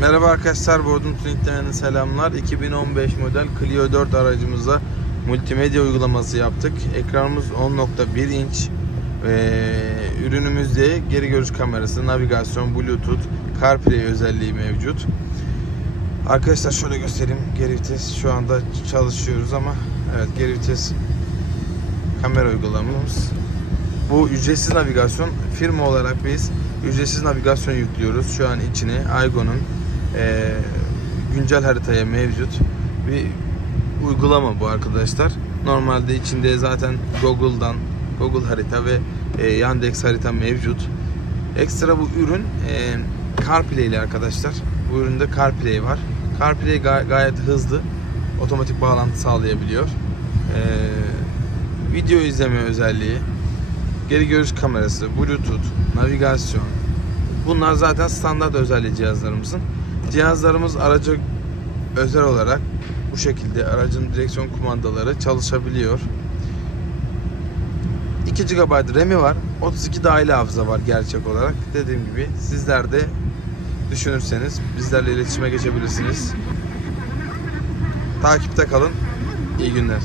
Merhaba arkadaşlar, Bordum Tuning'den selamlar. 2015 model Clio 4 aracımıza multimedya uygulaması yaptık. Ekranımız 10.1 inç. Ee, ürünümüzde geri görüş kamerası, navigasyon, bluetooth, CarPlay özelliği mevcut. Arkadaşlar şöyle göstereyim. Geri vites şu anda çalışıyoruz ama evet geri vites kamera uygulamamız. Bu ücretsiz navigasyon. Firma olarak biz ücretsiz navigasyon yüklüyoruz. Şu an içine Aygo'nun eee, güncel haritaya mevcut bir uygulama bu arkadaşlar. Normalde içinde zaten Google'dan Google harita ve eee, Yandex harita mevcut. Ekstra bu ürün eee CarPlay ile arkadaşlar. Bu üründe CarPlay var. CarPlay gay- gayet hızlı otomatik bağlantı sağlayabiliyor. Eee, video izleme özelliği, geri görüş kamerası, bluetooth, navigasyon. Bunlar zaten standart özelliği cihazlarımızın. Cihazlarımız araca özel olarak bu şekilde aracın direksiyon kumandaları çalışabiliyor. 2 GB RAM'i var. 32 dahili hafıza var gerçek olarak. Dediğim gibi sizler de düşünürseniz bizlerle iletişime geçebilirsiniz. Takipte kalın. İyi günler.